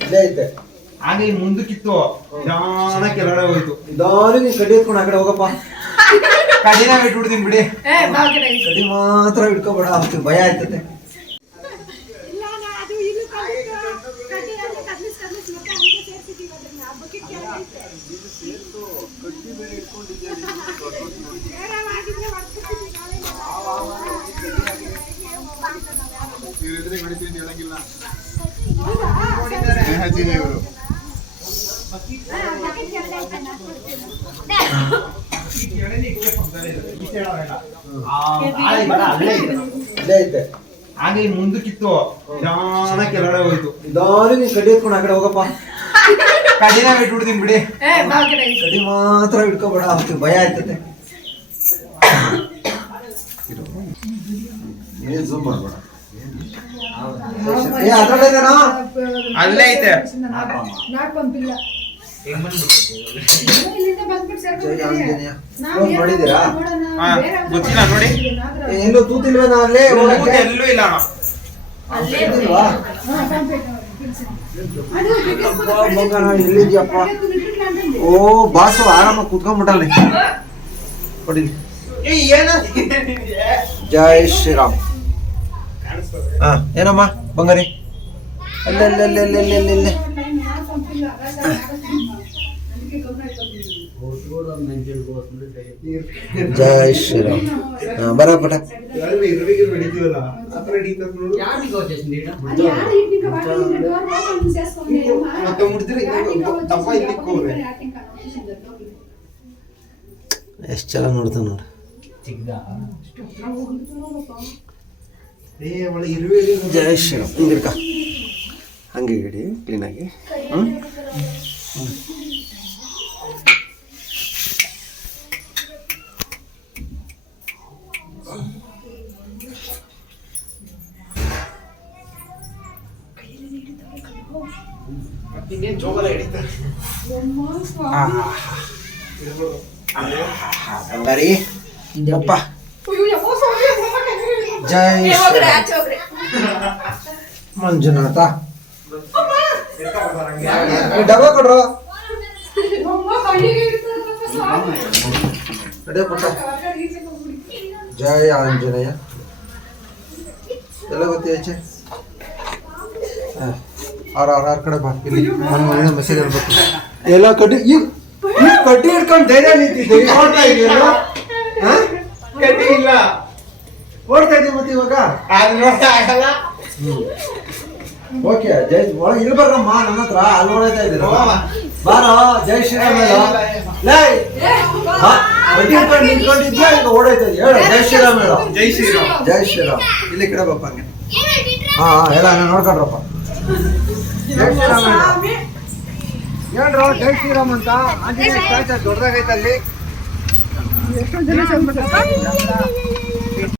ಇಲ್ಲೇ ಐತೆ ಈ ಮುಂದಕ್ಕಿತ್ತು ನಿಧಾನ ಕೆಳಗಡೆ ಹೋಯ್ತು. ನಿಧಾನ ನೀನ್ ಕಡಿ ಎತ್ಕೊಂಡು ಆ ಕಡೆ ಹೋಗಪ್ಪ. ಕಡಿನ ಬಿಟ್ಬಿಡ್ತೀನಿ ಬಿಡಿ. ಕಡಿ ಮಾತ್ರ ಇಟ್ಕೋಬೇಡ ಅಷ್ಟು ಭಯ ಆಯ್ತದೆ. ಇಲ್ಲ ನಾ ಅದು ಹಾ, bucket ಕೆಳಗೆ ಐತೆ, ನಾನ್ ಕೊಡ್ತೀನಿ. ಇಲ್ಲೇ ಐತೆ ಆಗ ಈ ಮುಂದಕ್ಕಿತ್ತು ಜಾನ ಕೆಳಗಡೆ ಹೋಯ್ತು ನಿಧಾನ ನೀನ್ ಕಡಿ ಎತ್ಕೊಂಡು ಆ ಕಡೆ. ಹೋಗಪ್ಪ ಕಡಿನ ಬಿಟ್ಬಿಡ್ತೀನಿ ಬಿಡಿ ಕಡಿ ಮಾತ್ರ ಇಟ್ಕೋಬೇಡ ಅವ್ನಿಗೆ ಭಯ ಆಯ್ತದೆ ಏನ್ ಜೂಮ್ ಮಾಡ್ಬೇಡ? ಅಲ್ಲೇ ಐತೆ. ಗೊತ್ತಿಲ್ಲ ನೋಡಿ. ಎಲ್ಲೂ ತೂತಿಲ್ವೇನಾ ಅಲ್ಲೇ? ಎಲ್ಲೂ ಇಲ್ಲ. ಎಲ್ಲಿದ್ಯಪ್ಪ? ಓ ಬಾಸು ಆರಾಮಾಗಿ ಕುತ್ಕೊಂಡ್ಬಿಟ್ಟಾನೆ ಕೊಡಿ. ಏ, ಏನ? ಜೈ ಶ್ರೀರಾಮ್. ಹಾ ಏನಮ್ಮ? ಬಂಗಾರಿ. ಅಲ್ಲೆಲ್ಲೆಲ್ಲೆಲ್ಲೆಲ್ಲೆಲ್ಲೆ ಜೈ ಶ್ರೀರಾಮ್. ಹಾ ಬರ ಪಟ. ಎಷ್ಟು ಚೆನ್ನಾಗಿ ನೋಡ್ತಾನೆ ನೋಡು. ಏ, ಅವಳು ಇರುವೆ ಇರುವೆ. ಜೈ ಶ್ರೀರಾಮ್ ಹಿಂಗಿಡ್ಕ ಹಂಗೆ ಇಡಿ ಕ್ಲೀನಾಗಿ ಹ್ಞೂ ಇನ್ನೇನ್ ಜೋಗಲ್ಲ ಹಿಡಿತಾರೆ. ಬಂಗಾರಿ ಅಪ್ಪ ಜೈ ಶ್ರೀರಾಮ್ ಮಂಜುನಾಥ ಈ ಡಬ್ಬ ಕೊಡ್ರು ನಡೆ ಪುಟ್ಟ ಜೈ ಆಂಜನೇಯ ಎಲ್ಲ ಗೊತ್ತಿ ಆಚೆ ಆರ ಆರ ಆರ್ ಕಡೆ ಬಾ ಇಲ್ಲಿ ನನ್ನ ಮೆಸೇಜ್ ಹೇಳ್ಬೇಕು ಎಲ್ಲ ಕಡ್ಡಿ ಈಗ ಈಗ ಕಡ್ಡಿ ಹಿಡ್ಕೊಂಡು ಧೈರ್ಯ ನಿಂತಿದ್ದೆ ಈಗ ಓಡ್ತಾ ಇದೆಯಲ್ಲ ಆಗಲ್ಲ ಓಕೆ ಜೈ ಒಳಗೆ ಇಲ್ಲಿ ಬರ್ರಮ್ಮ ನನ್ನ ಹತ್ರ ಅಲ್ಲಿ ಓಡಾಯ್ತಾ ಇದ್ದೀರ. ಬಾರೋ ಜೈ ಶ್ರೀರಾಮ್ ನಿಂತ್ಕೊಂಡಿದ್ಯಾ ಈಗ ಓಡಾಯ್ತಾ ಇದೀಯ ಹೇಳು ಜೈ ಶ್ರೀರಾಮ್ ಹೇಳು. ಜೈ ಶ್ರೀರಾಮ್ ಜೈ ಶ್ರೀರಾಮ್ ಇಲ್ಲಿ ಕಡೆ ಬಪ್ಪ ಹಂಗೆ. ಹಾ ಹಾ ಎಲ್ಲ ನಾನು ನೋಡ್ಕೊಂಡ್ರಪ್ಪ. ಜೈ ಶ್ರೀರಾಮ್ ಹೇಳು. ಹೇಳ್ರು ಜೈ ಶ್ರೀರಾಮ್ ಅಂತ ಆಂಜನೇಯ ದೊಡ್ಡದಾಗೈತೆ ಅಲ್ಲಿ. ಎಷ್ಟೊಂದು ಜನ.